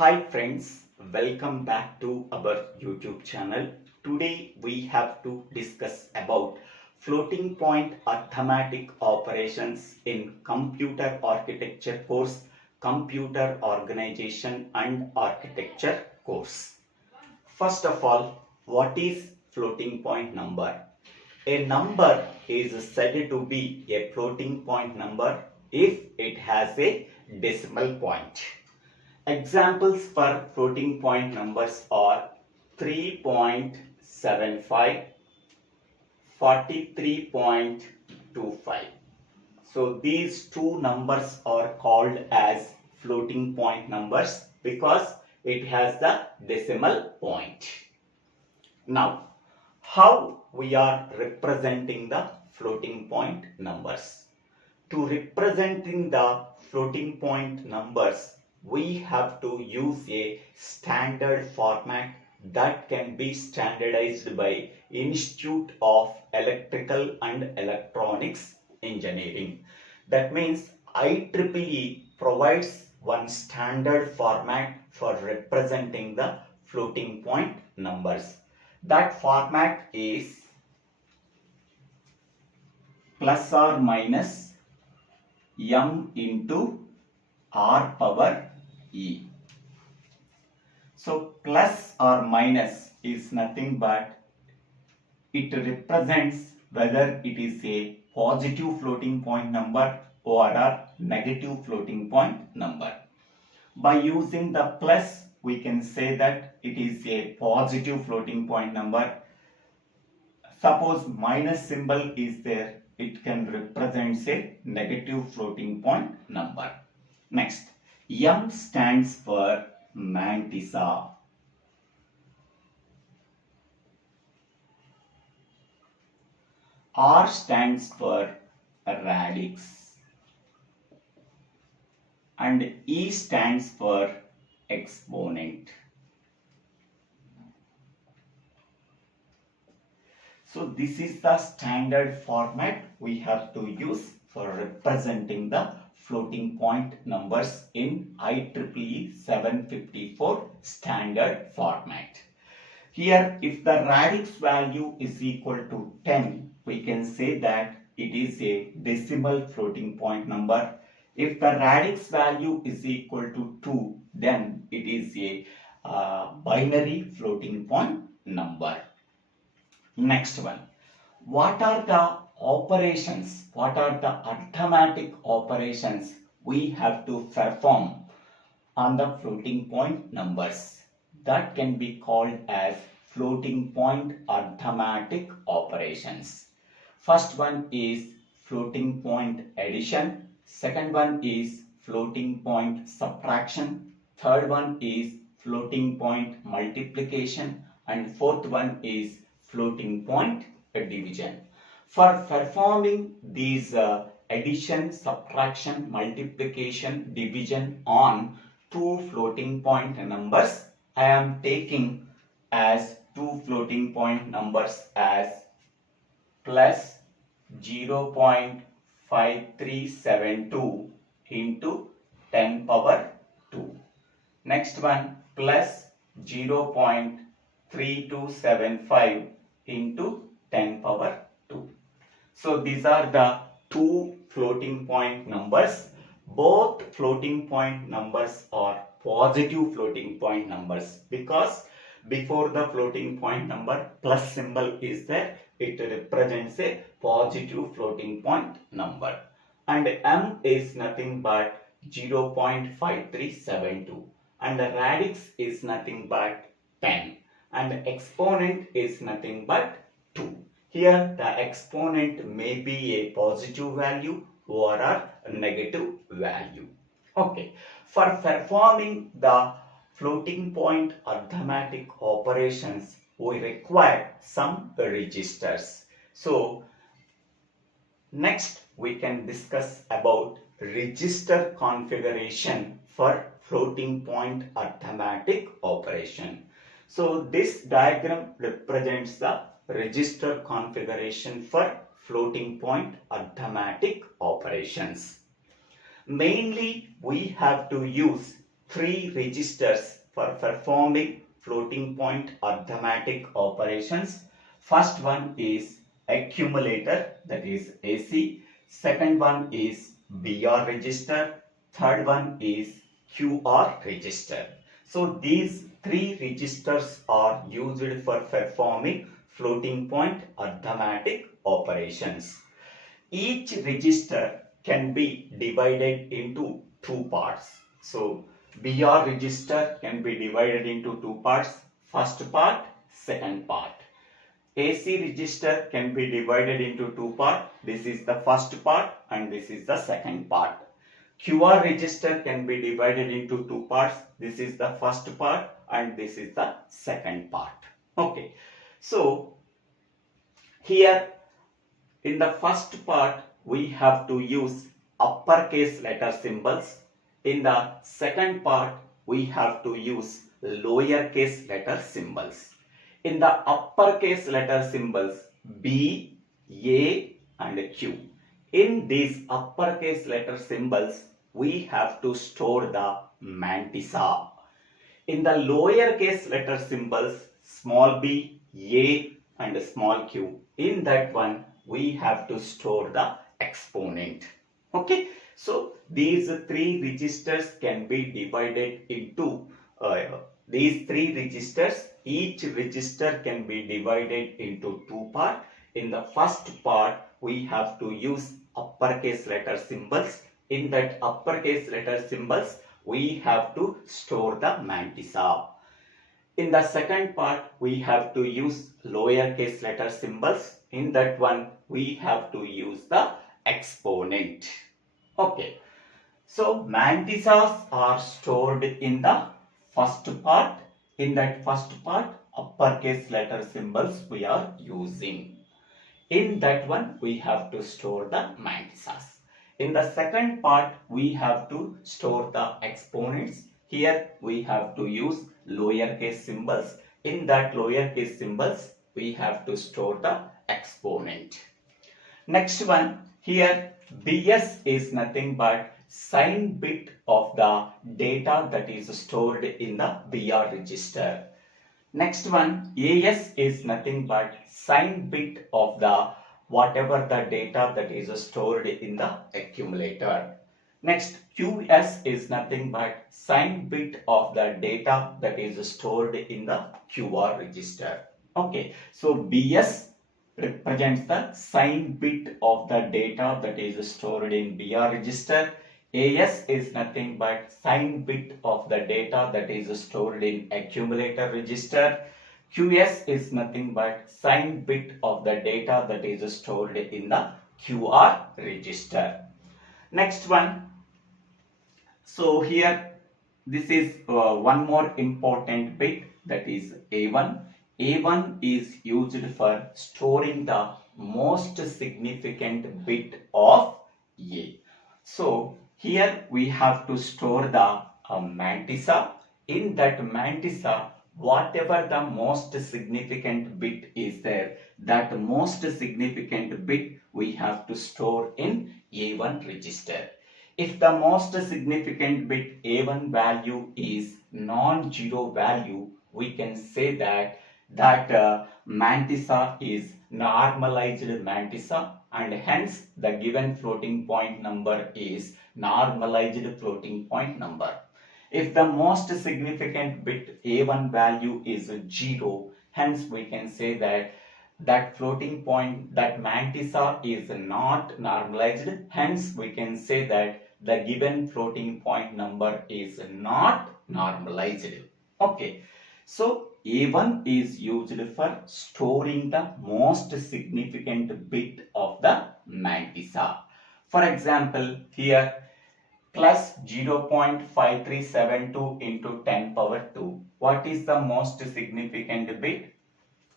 Hi friends, welcome back to our YouTube channel. Today we have to discuss about floating point arithmetic operations in computer architecture course, computer organization and architecture course. First of all, what is floating point number? A number is said to be a floating point number if it has a decimal point. Examples for floating point numbers are 3.75, 43.25. So these two numbers are called as floating point numbers because it has the decimal point. Now, how we are representing the floating point numbers? To representing the floating point numbers, we have to use a standard format that can be standardized by Institute of Electrical and Electronics Engineering. That means IEEE provides one standard format for representing the floating point numbers. That format is plus or minus m into r power e. So plus or minus is nothing but it represents whether it is a positive floating point number or a negative floating point number. By using the plus, we can say that it is a positive floating point number. Suppose minus symbol is there, it can represent a negative floating point number. Next, M stands for mantissa. R stands for radix. And E stands for exponent. So this is the standard format we have to use for representing the floating point numbers in IEEE 754 standard format. Here, if the radix value is equal to 10, we can say that it is a decimal floating point number. If the radix value is equal to 2, then it is a binary floating point number. Next one. What are the operations? What are the arithmetic operations we have to perform on the floating point numbers? That can be called as floating point arithmetic operations. First one is floating point addition. Second one is floating point subtraction. Third one is floating point multiplication. And fourth one is floating point division. For performing these addition, subtraction, multiplication, division on two floating point numbers, I am taking as two floating point numbers as plus 0.5372 into 10 power 2. Next one plus 0.3275 into 10 power 2. So these are the two floating point numbers. Both floating point numbers are positive floating point numbers because before the floating point number plus symbol is there, it represents a positive floating point number. And m is nothing but 0.5372 and the radix is nothing but 10 and the exponent is nothing but 2. Here the exponent may be a positive value or a negative value. Okay, for performing the floating point arithmetic operations, we require some registers. So next we can discuss about register configuration for floating point arithmetic operation. So this diagram represents the register configuration for floating point arithmetic operations. Mainly we have to use three registers for performing floating point arithmetic operations. First one is accumulator, that is AC. Second one is BR register. Third one is QR register. So these three registers are used for performing floating point arithmetic operations. Each register can be divided into two parts. So BR register can be divided into two parts. First part, second part. AC register can be divided into two parts. This is the first part and this is the second part. QR register can be divided into two parts. This is the first part and this is the second part. Okay. So here in the first part we have to use uppercase letter symbols. In the second part we have to use lowercase letter symbols. In the uppercase letter symbols B, A and Q. In these uppercase letter symbols we have to store the mantissa. In the lowercase letter symbols small b, A and small q, in that one we have to store the exponent. Okay, so these three registers can be divided into these three registers. Each register can be divided into two parts. In the first part we have to use uppercase letter symbols. In that uppercase letter symbols we have to store the mantissa. In the second part we have to use lowercase letter symbols. In that one we have to use the exponent. Okay, so mantissas are stored in the first part. In that first part uppercase letter symbols we are using. In that one we have to store the mantissas. In the second part we have to store the exponents. Here we have to use lowercase symbols. In that lowercase symbols we have to store the exponent. Next one, here BS is nothing but sign bit of the data that is stored in the BR register. Next one, AS is nothing but sign bit of the whatever the data that is stored in the accumulator. Next, QS is nothing but sign bit of the data that is stored in the QR register. Okay, so BS represents the sign bit of the data that is stored in BR register. AS is nothing but sign bit of the data that is stored in accumulator register. QS is nothing but sign bit of the data that is stored in the QR register. Next one. So here this is one more important bit, that is A1. A1 is used for storing the most significant bit of A. So here we have to store the mantissa. In that mantissa, whatever the most significant bit is there, that most significant bit we have to store in A1 register. If the most significant bit A1 value is non-zero value, we can say that mantissa is normalized mantissa, and hence the given floating point number is normalized floating point number. If the most significant bit A1 value is 0, hence we can say that floating point, that mantissa is not normalized, hence we can say that the given floating point number is not normalized. Okay, so A1 is used for storing the most significant bit of the mantissa. For example, here plus 0.5372 into 10 power 2. What is the most significant bit?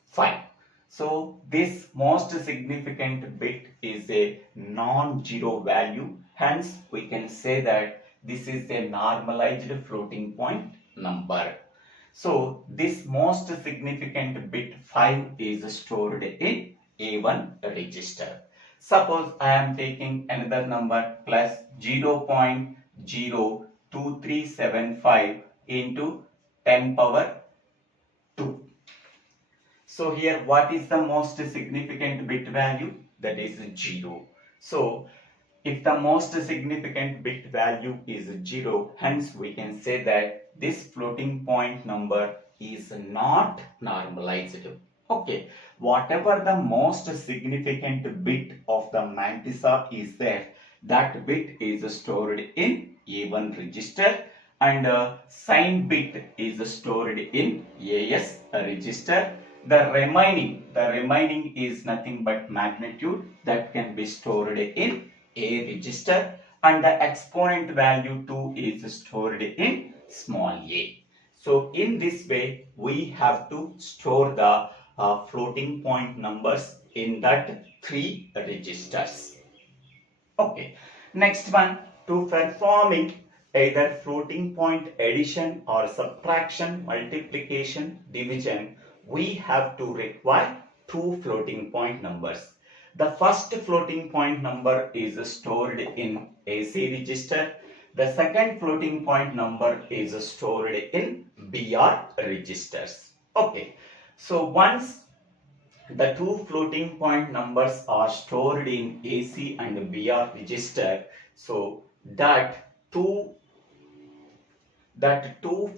5. So this most significant bit is a non-zero value. Hence we can say that this is a normalized floating point number. So this most significant bit 5 is stored in A1 register. Suppose I am taking another number plus 0.025 2375 into 10 power 2. So here what is the most significant bit value? That is 0. So if the most significant bit value is 0, hence we can say that this floating point number is not normalized. Okay, whatever the most significant bit of the mantissa is there, that bit is stored in A1 register, and sign bit is stored in AS register. The remaining is nothing but magnitude that can be stored in A register, and the exponent value 2 is stored in small a. So in this way we have to store the floating point numbers in that 3 registers. Okay, next one, to performing either floating point addition or subtraction, multiplication, division, we have to require 2 floating point numbers. The first floating point number is stored in AC register. The second floating point number is stored in BR registers. Okay, so once the 2 floating point numbers are stored in AC and BR register, so that two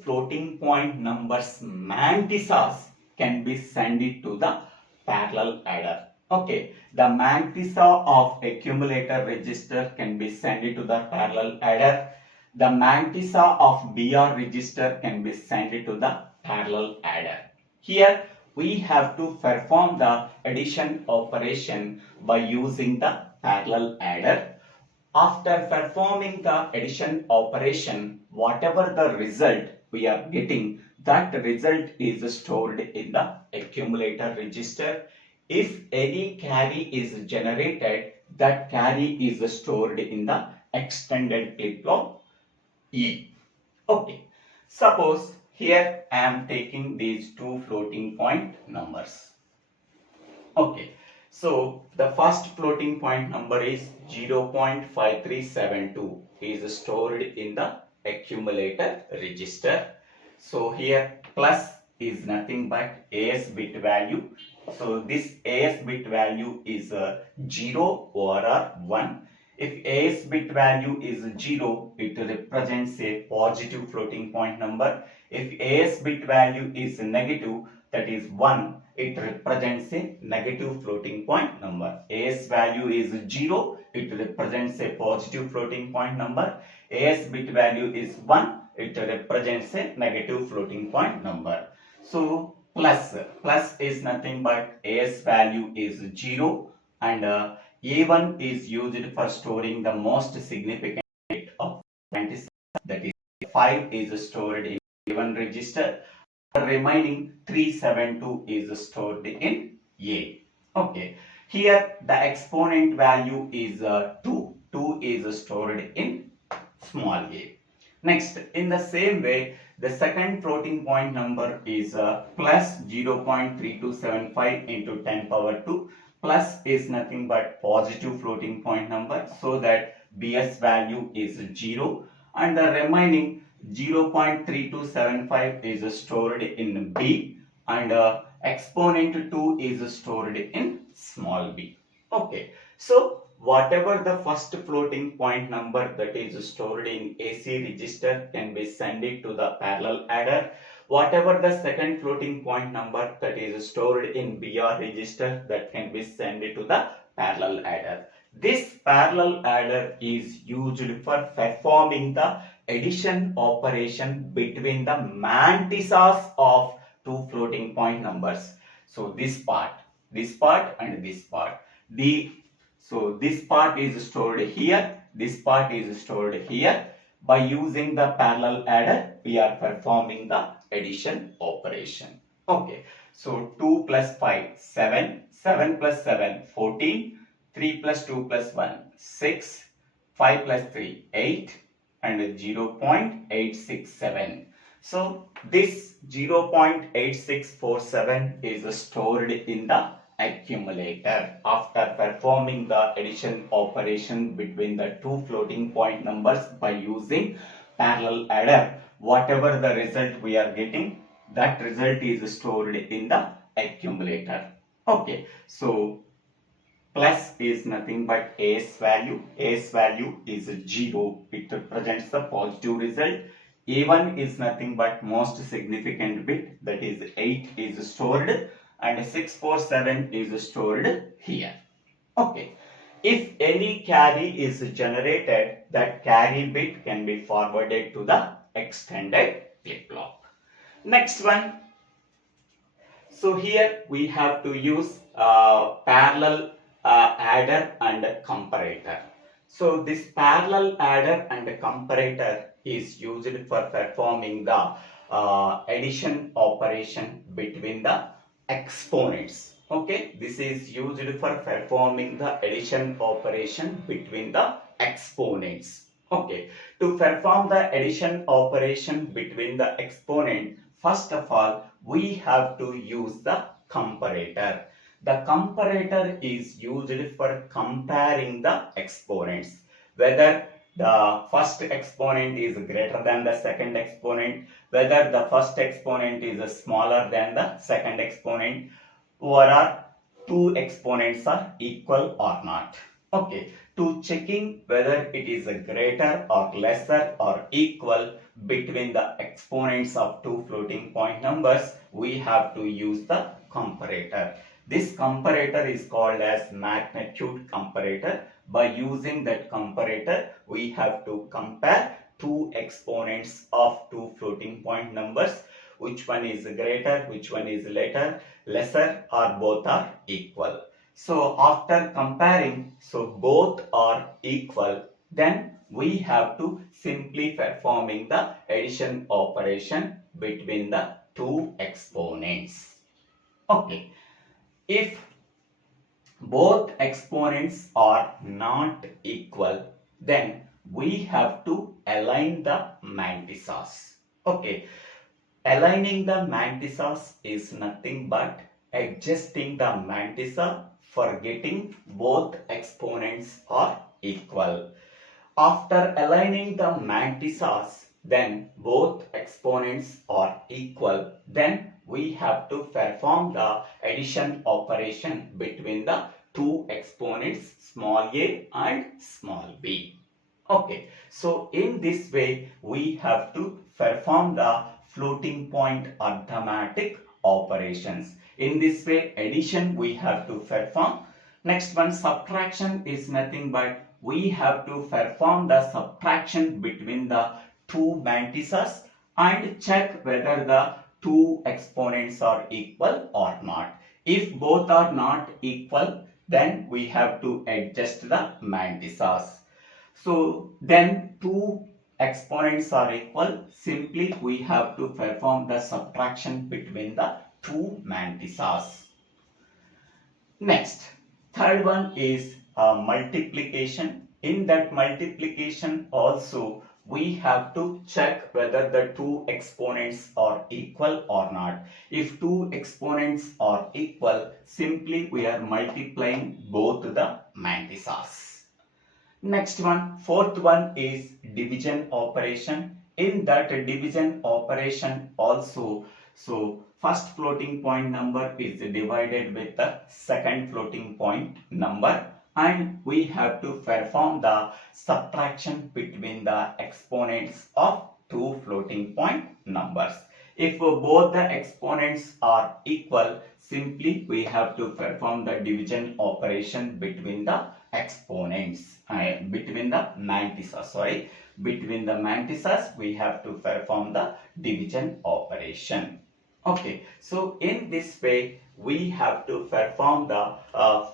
floating point numbers mantissas can be sent to the parallel adder. Okay, the mantissa of accumulator register can be sent to the parallel adder. The mantissa of BR register can be sent to the parallel adder. Here we have to perform the addition operation by using the parallel adder. After performing the addition operation, whatever the result we are getting, that result is stored in the accumulator register. If any carry is generated, that carry is stored in the extended flip-flop E. Okay, suppose here I am taking these 2 floating point numbers. Okay, so the first floating point number is 0.5372 is stored in the accumulator register. So here plus is nothing but AS bit value. So this AS bit value is 0 or 1. If AS bit value is 0, it represents a positive floating point number. If AS bit value is negative, that is 1, it represents a negative floating point number. AS value is 0, it represents a positive floating point number. AS bit value is 1, it represents a negative floating point number. So plus is nothing but AS value is 0, and A1 is used for storing the most significant bit of mantissa, that is 5 is stored in A1 register. The remaining 372 is stored in A. Okay, here the exponent value is 2. 2 is stored in small a. Next, in the same way, the second floating point number is plus 0.3275 into 10 power 2. Plus is nothing but positive floating point number, so that BS value is 0, and the remaining 0.3275 is stored in B, and exponent 2 is stored in small b. Okay, so whatever the first floating point number that is stored in AC register can be sent to the parallel adder. Whatever the second floating point number that is stored in BR register, that can be sent to the parallel adder. This parallel adder is used for performing the addition operation between the mantissas of 2 floating point numbers. So this part and this part. So this part is stored here, this part is stored here. By using the parallel adder, we are performing the addition operation. Okay, so 2 plus 5, 7, 7 plus 7, 14, 3 plus 2 plus 1, 6, 5 plus 3, 8, and 0.867. So this 0.8647 is stored in the accumulator after performing the addition operation between the 2 floating point numbers by using parallel adder, whatever the result we are getting, that result is stored in the accumulator. Okay, so plus is nothing but A's value. A's value is 0. It represents the positive result. A1 is nothing but most significant bit, that is 8 is stored, and 647 is stored here. Okay. If any carry is generated, that carry bit can be forwarded to the extended flip-flop. Next one. So here we have to use parallel adder and comparator. So this parallel adder and comparator is used for performing the addition operation between the exponents. Okay, this is used for performing the addition operation between the exponents. Okay, to perform the addition operation between the exponent, first of all, we have to use the comparator. The comparator is used for comparing the exponents, whether the first exponent is greater than the second exponent, whether the first exponent is smaller than the second exponent, or two exponents are equal or not. Okay, to checking whether it is greater or lesser or equal between the exponents of two floating point numbers, we have to use the comparator. This comparator is called as magnitude comparator. By using that comparator, we have to compare two exponents of two floating point numbers, which one is greater, which one is lesser, or both are equal. So after comparing, so both are equal, then we have to simply performing the addition operation between the two exponents. Okay, if both exponents are not equal, then we have to align the mantisas. Okay, aligning the mantisas is nothing but adjusting the mantissa for getting both exponents are equal. After aligning the mantisas, then both exponents are equal, then we have to perform the addition operation between the two exponents, small a and small b. Okay, so in this way we have to perform the floating point arithmetic operations. In this way, addition we have to perform. Next one, subtraction is nothing but we have to perform the subtraction between the two mantisas and check whether the two exponents are equal or not. If both are not equal, then we have to adjust the mantisas. So then two exponents are equal, simply we have to perform the subtraction between the two mantisas. Next, third one is multiplication. In that multiplication also we have to check whether the two exponents are equal or not. If two exponents are equal, simply we are multiplying both the mantisas. Next one, fourth one is division operation. In that division operation also, so first floating point number is divided with the second floating point number, and we have to perform the subtraction between the exponents of two floating point numbers. If both the exponents are equal, simply we have to perform the division operation between the exponents, between the mantisas, between the mantisas we have to perform the division operation. Okay, so in this way we have to perform the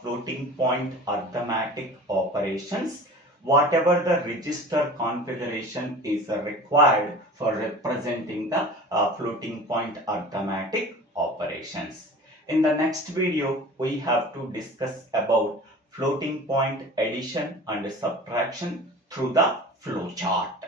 floating point arithmetic operations. Whatever the register configuration is required for representing the floating point arithmetic operations. In the next video, we have to discuss about floating point addition and subtraction through the flowchart.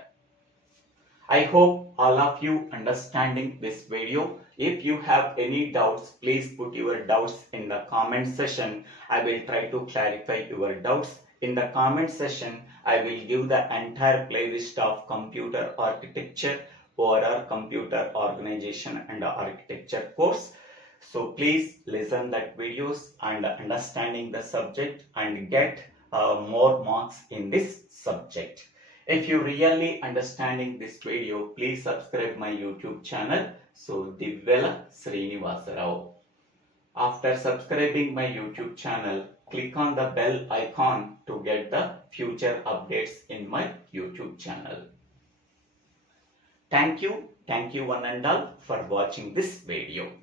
I hope all of you understanding this video. If you have any doubts, please put your doubts in the comment section. I will try to clarify your doubts. In the comment section, I will give the entire playlist of computer architecture or our computer organization and architecture course. So please listen that videos and understanding the subject and get more marks in this subject. If you really understanding this video, please subscribe my YouTube channel. So Divvela Srinivasa. After subscribing my YouTube channel, click on the bell icon to get the future updates in my YouTube channel. Thank you one and all for watching this video.